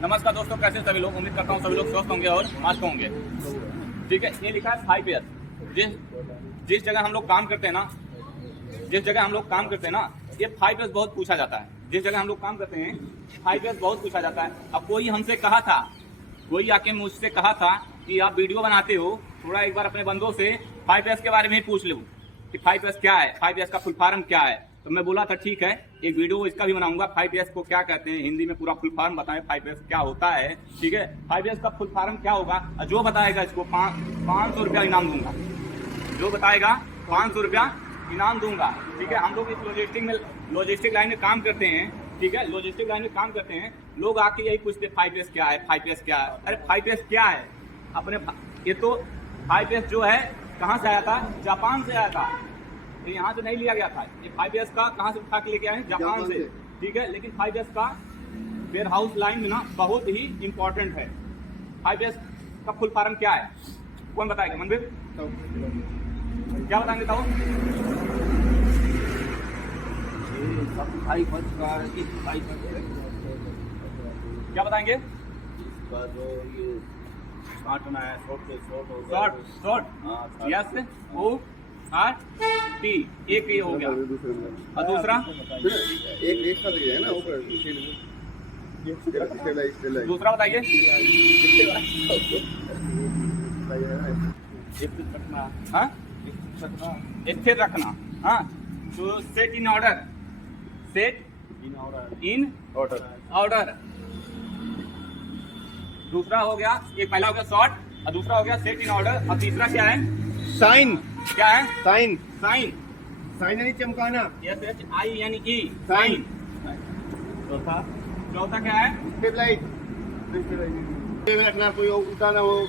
नमस्कार दोस्तों, कैसे सभी लोग। उम्मीद करता हूँ सभी लोग स्वस्थ होंगे और मस्त होंगे। ठीक है, ये लिखा है 5S। जिस जगह हम लोग काम करते हैं ना, ये 5S बहुत पूछा जाता है। जिस जगह हम लोग काम करते हैं 5S बहुत पूछा जाता है। अब कोई हमसे कहा था, कोई आके मुझसे कहा था कि आप वीडियो बनाते हो, थोड़ा एक बार अपने बंदों से 5S के बारे में ही पूछ लो कि 5S क्या है, 5S का फुल फॉर्म क्या है। तो मैं बोला था ठीक है, एक वीडियो इसका भी बनाऊंगा, 5S को क्या कहते हैं, हिंदी में पूरा फुल फॉर्म बताएं 5S क्या होता है। ठीक है, 5S का फुल फॉर्म क्या होगा, जो बताएगा इसको 500 रुपया इनाम दूंगा। जो बताएगा 500 रुपया इनाम दूंगा। ठीक है, हम लोग इस लॉजिस्टिक लाइन में काम करते हैं। ठीक है, लॉजिस्टिक लाइन में काम करते हैं। लोग आके यही पूछते 5S क्या है, 5S क्या है। अरे 5S क्या है अपने, ये तो 5S जो है कहाँ से आया था, जापान से आया था। ये यहाँ से नहीं लिया गया था। ये 5S का कहाँ से उठा के लेके आए, जापान से। ठीक है, लेकिन 5S का वेयर हाउस लाइन में ना बहुत ही इंपॉर्टेंट है। 5S का फुल फॉर्म क्या है, कौन बताएगा? मनवीर क्या बताएंगे? ताऊ क्या बताएंगे? Sort S O R T, एक ये हो गया। और दूसरा एक का है ना, ऊपर दूसरा बताइए। हाँ, स्थिर रखना। हाँ, तो set in order, set in order. दूसरा हो गया, एक पहला हो गया शॉर्ट और दूसरा हो गया सेट इन ऑर्डर। और तीसरा क्या है? साइन। क्या है? साइन। साइन, साइन यानी चमकाना। SHINE sign. चौथा क्या है? स्टेबलाइज में रखना, कोई उल्टा ना हो।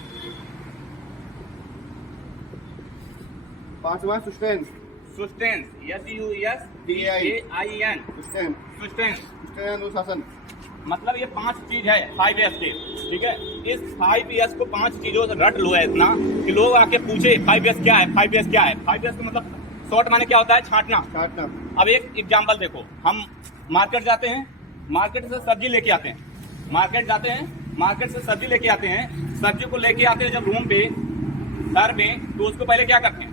पांचवा सुस्टेंस। सुस्टेंस, SUSTAIN, सुस्टेंस सुस्टेंस। अनुशासन। मतलब ये 5 चीज है 5S के। ठीक है, इस 5S को 5 चीजों से रट लो है इतना कि लोग आके पूछे 5S क्या है, 5S क्या है। 5S का मतलब शॉर्ट माने क्या होता है? छांटना। अब एक एग्जांपल देखो, हम मार्केट जाते हैं, मार्केट से सब्जी लेके आते हैं। मार्केट से सब्जी लेके आते हैं। सब्जी को लेके आते हैं जब रूम पे, घर में, तो उसको पहले क्या करते हैं?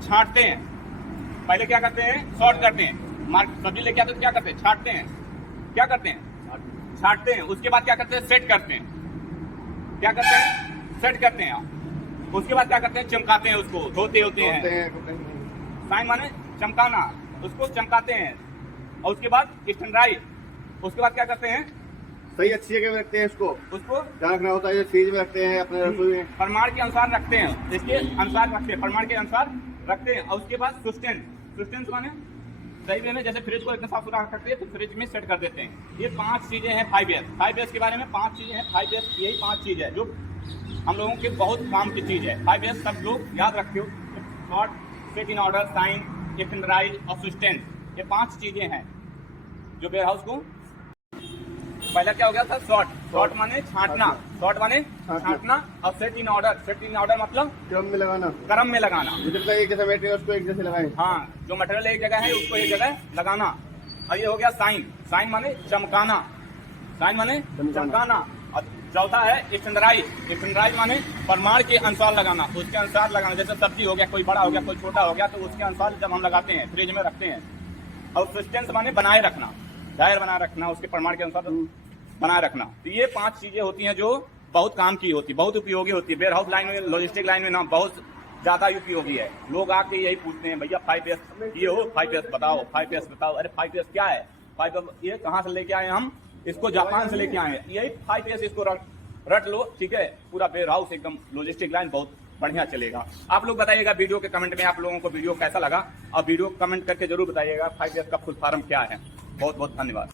छांटते हैं। पहले क्या करते हैं? सॉर्ट करते हैं। सब्जी लेके आते हैं तो क्या करते हैं? छांटते हैं। क्या करते हैं? छांटते हैं। उसके बाद क्या करते हैं? सेट करते हैं। क्या करते हैं? सेट करते हैं। उसके बाद क्या करते हैं? चमकाते हैं, उसको धोते होते हैं। साइन माने चमकाना, उसको चमकाते हैं। और उसके बाद स्टैंडर्डाइज, उसके बाद क्या करते हैं? सही अच्छी जगह में रखते हैं उसको ध्यान रखना होता है। फ्रिज में रखते हैं, अपने रसोई में प्रमाण के अनुसार रखते हैं, इसके अनुसार रखते हैं, प्रमाण के अनुसार रखते हैं। और उसके बाद सुस्टेंस माने सही वे में, जैसे फ्रिज को इतना साफ सुथरा रखते हैं तो फ्रिज में सेट कर देते हैं। ये 5 चीजें हैं 5S के बारे में। 5 चीजें हैं 5S, यही 5 चीज है जो हम लोगों के बहुत काम की चीज है। 5S सब लोग याद रखियो। Sort, set in order, shine, standardise और सुस्टेंस, ये 5 चीजें हैं जो वेयर हाउस को। पहला क्या हो गया था? शॉर्ट माने छांटना, और सेट इन ऑर्डर मतलब क्रम में लगाना। एक जैसा मटेरियल उसको एक जैसे लगाएं। हाँ, जो मटेरियल एक जगह है उसको एक जगह लगाना। और ये हो गया साइन माने चमकाना। और चौथा है स्टैंडर्डाइज माने प्रमाण के अनुसार लगाना, उसके अनुसार लगाना। जैसे सब्जी हो गया, कोई बड़ा हो गया, कोई छोटा हो गया, तो उसके अनुसार जब हम लगाते हैं, फ्रिज में रखते हैं। और सुस्टेंस माने बनाए रखना, दायर बनाए रखना, उसके प्रमाण के अनुसार बनाए रखना। तो ये 5 चीजें होती हैं जो बहुत काम की होती, बहुत उपयोगी होती है। वेयर हाउस लाइन में, लॉजिस्टिक लाइन में ना बहुत ज्यादा उपयोगी है। लोग आके यही पूछते हैं, भैया 5S ये हो, 5S बताओ, 5S बताओ। अरे 5S क्या है? 5S ये कहाँ से लेके आए हम? इसको जापान से लेके आए हैं। यही 5S, इसको रट लो। ठीक है, पूरा वेयर हाउस एकदम लॉजिस्टिक लाइन बहुत बढ़िया चलेगा। आप लोग बताइएगा वीडियो के कमेंट में आप लोगों को वीडियो कैसा लगा, और वीडियो कमेंट करके जरूर बताइएगा 5S का फुल फॉर्म क्या है। बहुत बहुत धन्यवाद।